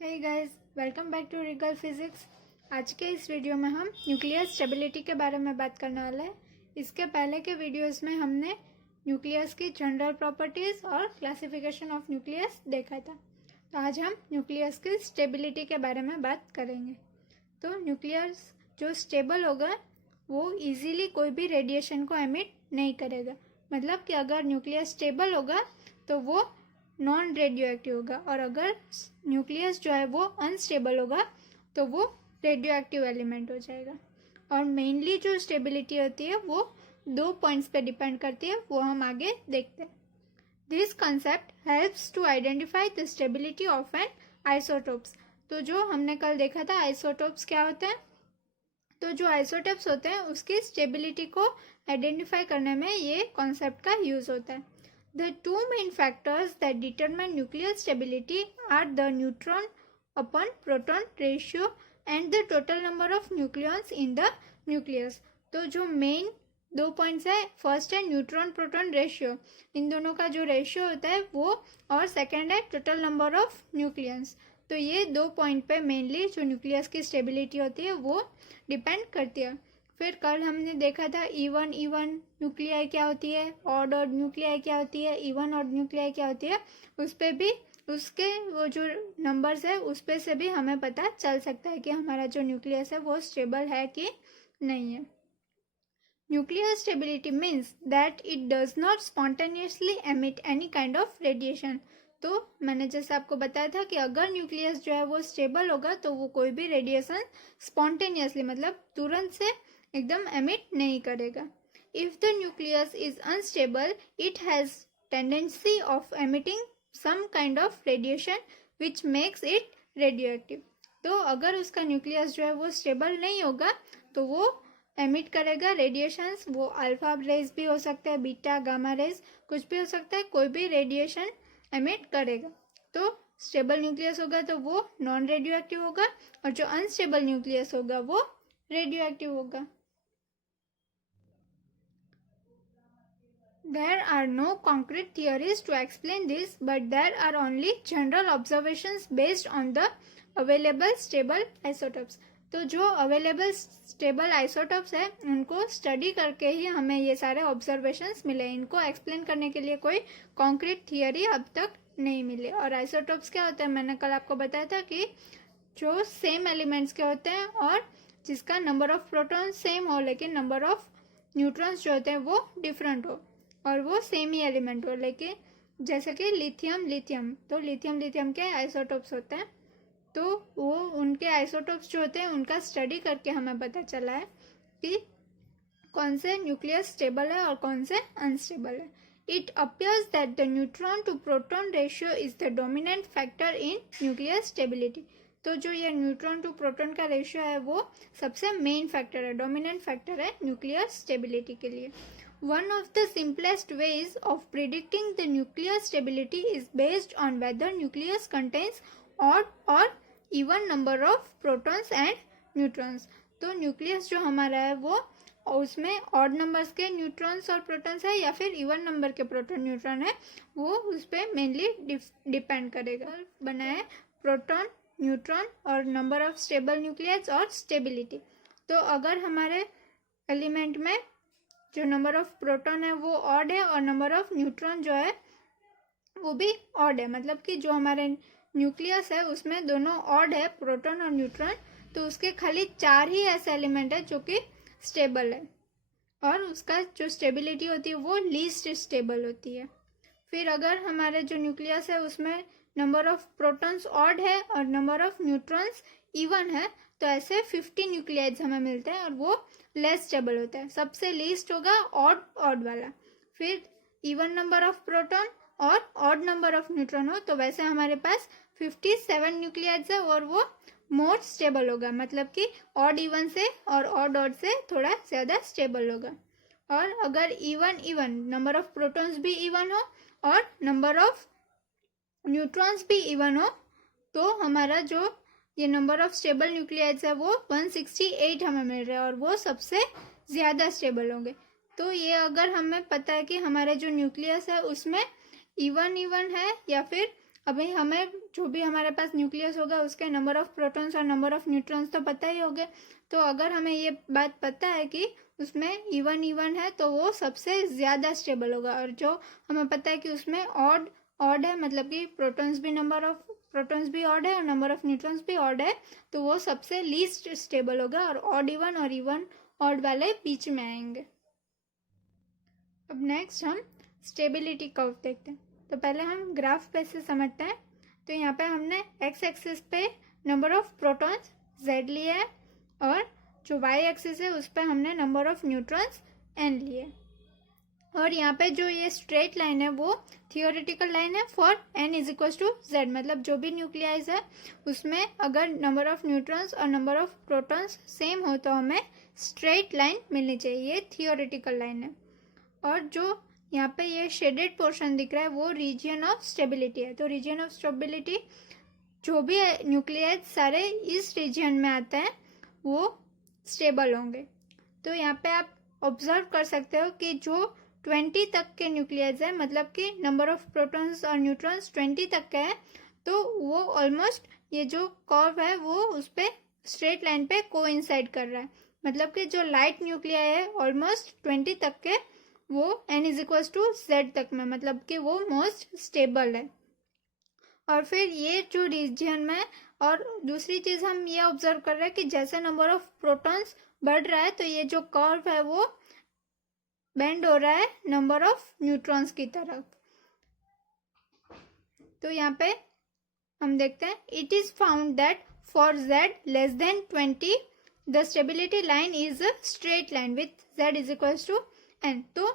Hey guys, welcome back to Regal Physics. आज के इस वीडियो में हम न्यूक्लियस स्टेबिलिटी के बारे में बात करने वाले हैं। इसके पहले के वीडियोस में हमने न्यूक्लियस की जनरल प्रॉपर्टीज़ और क्लासिफिकेशन ऑफ न्यूक्लियस देखा था। तो आज हम न्यूक्लियस की स्टेबिलिटी के बारे में बात करेंगे। तो न्यूक्लियस जो स्टेबल होगा वो इजीली कोई भी रेडिएशन को एमिट नहीं करेगा। मतलब कि अगर न्यूक्लियस स्टेबल होगा तो वो नॉन रेडियो एक्टिव होगा, और अगर न्यूक्लियस जो है वो अनस्टेबल होगा तो वो रेडियो एक्टिव एलिमेंट हो जाएगा। और मेनली जो स्टेबिलिटी होती है वो 2 पॉइंट्स पे डिपेंड करती है, वो हम आगे देखते हैं। This concept helps to identify the stability of an isotopes. तो जो हमने कल देखा था आइसोटोप्स क्या होते हैं, तो जो आइसोटोप्स होते हैं उसकी स्टेबिलिटी को आइडेंटिफाई करने में ये कॉन्सेप्ट का यूज होता है। The two main factors that determine nuclear stability are the neutron upon proton ratio and the total number of nucleons in the nucleus। तो जो मेन 2 पॉइंट्स है, फर्स्ट है न्यूट्रॉन प्रोटॉन रेशियो, इन दोनों का जो रेशियो होता है वो, और सेकेंड है टोटल नंबर ऑफ न्यूक्लियंस। तो ये 2 पॉइंट पे मेनली जो न्यूक्लियस की स्टेबिलिटी होती है वो डिपेंड करती है। फिर कल हमने देखा था इवन न्यूक्लियाई क्या होती है, ऑड न्यूक्लियाई क्या होती है, इवन ऑड न्यूक्लियाई क्या होती है, उस पर भी उसके वो जो नंबर्स है उस पर से भी हमें पता चल सकता है कि हमारा जो न्यूक्लियस है वो स्टेबल है कि नहीं है। Nuclear stability means that it does not spontaneously emit any kind of radiation. तो मैंने जैसे आपको बताया था कि अगर न्यूक्लियस जो है वो स्टेबल होगा तो वो कोई भी रेडिएशन स्पॉन्टेनियसली मतलब तुरंत से एकदम एमिट नहीं करेगा। If the nucleus is unstable it has tendency of emitting some kind of radiation which makes it radioactive. तो अगर उसका न्यूक्लियस जो है वो स्टेबल नहीं होगा तो वो एमिट करेगा रेडिएशंस। वो अल्फा रेज भी हो सकता है, बीटा गामा रेज कुछ भी हो सकता है, कोई भी रेडिएशन एमिट करेगा। तो स्टेबल न्यूक्लियस होगा तो वो नॉन रेडियो एक्टिव होगा, और जो अनस्टेबल न्यूक्लियस होगा वो रेडियो एक्टिव होगा। There are no concrete theories to explain this, but there are only general observations based on the available stable isotopes। तो जो अवेलेबल स्टेबल आइसोटोप्स है उनको स्टडी करके ही हमें ये सारे ऑब्जर्वेशंस मिले। इनको एक्सप्लेन करने के लिए कोई कॉन्क्रीट थियरी अब तक नहीं मिली। और आइसोटोप्स क्या होते हैं, मैंने कल आपको बताया था कि जो सेम एलिमेंट्स के होते हैं और जिसका नंबर ऑफ प्रोटॉन सेम हो लेकिन नंबर ऑफ न्यूट्रॉन्स जो होते हैं वो डिफरेंट हो, और वो सेम ही एलिमेंट हो। लेकिन जैसे कि लिथियम, तो लिथियम के आइसोटोप्स होते हैं। तो वो उनके आइसोटोप्स जो होते हैं उनका स्टडी करके हमें पता चला है कि कौन से न्यूक्लियस स्टेबल है और कौन से अनस्टेबल है। It appears that the neutron to proton ratio is the dominant factor in nucleus stability. तो जो ये न्यूट्रॉन टू प्रोटॉन का रेशियो है वो सबसे मेन फैक्टर है, डोमिनेंट फैक्टर है न्यूक्लियस स्टेबिलिटी के लिए। One of the simplest ways of predicting the nuclear stability is based on whether nucleus contains odd or even number of protons and neutrons। तो nucleus जो हमारा है वो उसमें ऑड नंबर्स के न्यूट्रॉन्स और प्रोटॉन्स है या फिर इवन नंबर के प्रोटॉन न्यूट्रॉन है, वो उस पर मेनली डिपेंड करेगा। बना है प्रोटॉन, न्यूट्रॉन और नंबर ऑफ स्टेबल न्यूक्लियस और स्टेबिलिटी। तो अगर हमारे एलिमेंट में जो नंबर ऑफ प्रोटॉन है वो ऑड है और नंबर ऑफ न्यूट्रॉन जो है वो भी ऑड है, मतलब कि जो हमारे न्यूक्लियस है उसमें दोनों ऑड है, प्रोटॉन और न्यूट्रॉन, तो उसके खाली 4 ही ऐसे एलिमेंट है जो कि स्टेबल है, और उसका जो स्टेबिलिटी होती है वो लीस्ट स्टेबल होती है। फिर अगर हमारे जो न्यूक्लियस है उसमें नंबर ऑफ प्रोटॉन्स ऑड है और नंबर ऑफ न्यूट्रॉन्स इवन है, तो ऐसे 50 न्यूक्लियाइड्स हमें मिलते हैं और वो लेस स्टेबल होता है। सबसे लीस्ट होगा ऑड वाला। फिर इवन नंबर ऑफ प्रोटॉन और ऑड नंबर ऑफ न्यूट्रॉन हो तो वैसे हमारे पास 57 न्यूक्लियाइड्स है और वो मोर स्टेबल होगा, मतलब कि ऑड इवन से और ऑड से थोड़ा ज़्यादा स्टेबल होगा। और अगर इवन नंबर ऑफ प्रोटॉन्स भी इवन हो और नंबर ऑफ न्यूट्रॉन्स भी इवन हो तो हमारा जो ये नंबर ऑफ स्टेबल न्यूक्लियाइड्स है वो 168 हमें मिल रहा है, और वो सबसे ज़्यादा स्टेबल होंगे। तो ये अगर हमें पता है कि हमारे जो न्यूक्लियस है उसमें इवन है या फिर अभी हमें जो भी हमारे पास न्यूक्लियस होगा उसके नंबर ऑफ प्रोटॉन्स और नंबर ऑफ न्यूट्रॉन्स तो पता ही होंगे। तो अगर हमें ये बात पता है कि उसमें इवन इवन है तो वो सबसे ज़्यादा स्टेबल होगा, और जो हमें पता है कि उसमें ऑड ऑड है, मतलब कि प्रोटॉन्स भी नंबर ऑफ प्रोटॉन्स भी ऑड है और नंबर ऑफ न्यूट्रॉन्स भी ऑड है, तो वो सबसे लीस्ट स्टेबल होगा, और ऑड इवन और इवन ऑड वाले बीच में आएंगे। अब नेक्स्ट हम स्टेबिलिटी कर्व देखते हैं। तो पहले हम ग्राफ पे से समझते हैं। तो यहाँ पे हमने एक्स एक्सिस पे नंबर ऑफ प्रोटॉन्स z लिए है, और जो y एक्सिस है उस पर हमने नंबर ऑफ न्यूट्रॉन्स n लिए, और यहाँ पे जो ये स्ट्रेट लाइन है वो थियोरेटिकल लाइन है for n is equal to z, मतलब जो भी न्यूक्लियाइज है उसमें अगर नंबर ऑफ न्यूट्रॉन्स और नंबर ऑफ प्रोटॉन्स सेम हो तो हमें स्ट्रेट लाइन मिलनी चाहिए, ये थियोरेटिकल लाइन है। और जो यहाँ पे ये शेडेड पोर्शन दिख रहा है वो रीजन ऑफ स्टेबिलिटी है। तो रीजन ऑफ स्टेबिलिटी, जो भी न्यूक्लियाइड सारे इस रीजन में आते हैं वो स्टेबल होंगे। तो यहाँ पे आप ऑब्जर्व कर सकते हो कि जो 20 तक के न्यूक्लियाइड्स है, मतलब कि नंबर ऑफ प्रोटॉन्स और न्यूट्रॉन्स 20 तक का है, तो वो ऑलमोस्ट ये जो कर्व है वो उस पर स्ट्रेट लाइन पे कोइंसाइड कर रहा है, मतलब कि जो लाइट न्यूक्लियाई है ऑलमोस्ट 20 तक के वो n is equal to z तक में, मतलब कि वो मोस्ट स्टेबल है। और फिर ये जो रीजन में, और दूसरी चीज़ हम ये ऑब्जर्व कर रहे हैं कि जैसे नंबर ऑफ प्रोटॉन्स बढ़ रहा है तो ये जो कर्व है वो बेंड हो रहा है नंबर ऑफ न्यूट्रॉन्स की तरफ। तो यहाँ पे हम देखते हैं, it is found that for z less than 20 the stability line is a straight line with z is equal to n। तो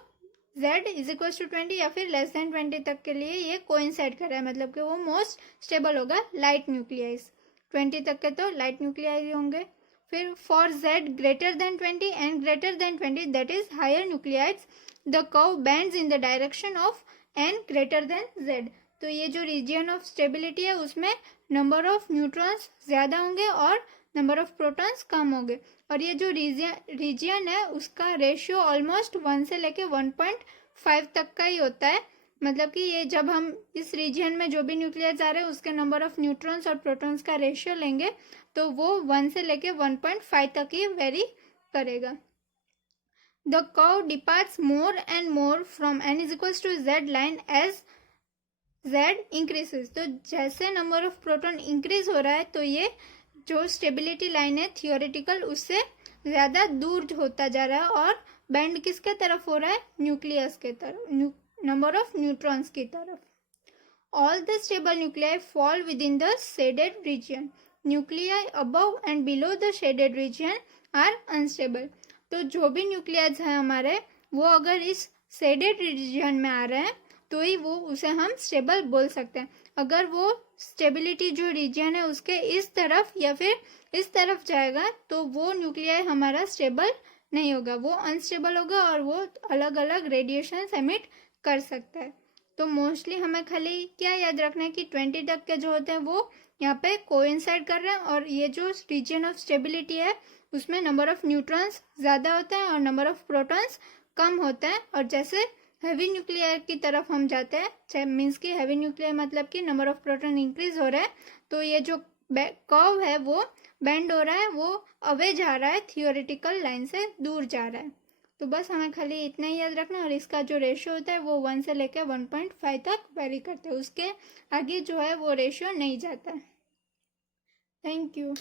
z इज इक्वल टू 20 या फिर लेस देन 20 तक के लिए ये कोइंसाइड कर रहा है, मतलब कि वो मोस्ट स्टेबल होगा लाइट न्यूक्लियाइज। 20 तक के तो लाइट न्यूक्लियाइज होंगे। फिर for z greater than 20 and greater than 20 that is higher nuclides the curve bends in the direction of n greater than z। तो ये जो रीजन ऑफ स्टेबिलिटी है उसमें नंबर ऑफ न्यूट्रॉन्स ज़्यादा होंगे और नंबर ऑफ प्रोटॉन्स कम होंगे, और ये जो रीजन है उसका रेशियो ऑलमोस्ट 1 से लेके 1.5 तक का ही होता है, मतलब कि ये जब हम इस रीजन में जो भी न्यूक्लियस आ रहे हैं उसके नंबर ऑफ न्यूट्रॉन्स और प्रोटॉन्स का रेशियो लेंगे तो वो 1 से लेके 1.5 तक ही वेरी करेगा। The curve departs more and more from n is equals to z line as z increases. तो जैसे नंबर ऑफ प्रोटॉन इंक्रीज हो रहा है तो ये जो स्टेबिलिटी लाइन है थियोरेटिकल उससे ज़्यादा दूर होता जा रहा है, और बेंड किसके तरफ हो रहा है, न्यूक्लियस के तरफ, नंबर ऑफ न्यूट्रॉन्स की तरफ। All the stable nuclei fall within the shaded region, nuclei above and below the shaded region are unstable. तो जो भी न्यूक्लियाइड्स हैं हमारे वो अगर इस शेडेड रीजन में आ रहे हैं तो ही वो उसे हम स्टेबल बोल सकते हैं। अगर वो स्टेबिलिटी जो रीजन है उसके इस तरफ या फिर इस तरफ जाएगा तो वो न्यूक्लियाई हमारा स्टेबल नहीं होगा, वो अनस्टेबल होगा और वो अलग अलग रेडिएशन एमिट कर सकता है। तो मोस्टली हमें खाली क्या याद रखना है कि 20 तक के जो होते हैं वो यहाँ पे कोइंसाइड कर रहे हैं, और ये जो रीजन ऑफ स्टेबिलिटी है उसमें नंबर ऑफ न्यूट्रॉन्स ज़्यादा होते हैं और नंबर ऑफ प्रोटॉन्स कम होते हैं। और जैसे हैवी न्यूक्लियर की तरफ हम जाते हैं, मीन्स कि हैवी न्यूक्लियर मतलब कि नंबर ऑफ प्रोटॉन इंक्रीज हो रहा है, तो ये जो कर्व है वो बेंड हो रहा है, वो अवे जा रहा है, थियोरेटिकल लाइन से दूर जा रहा है। तो बस हमें खाली इतना ही याद रखना, और इसका जो रेशियो होता है वो 1 से लेकर 1.5 तक वेरी करता है, उसके आगे जो है वो रेशियो नहीं जाता है। Thank you.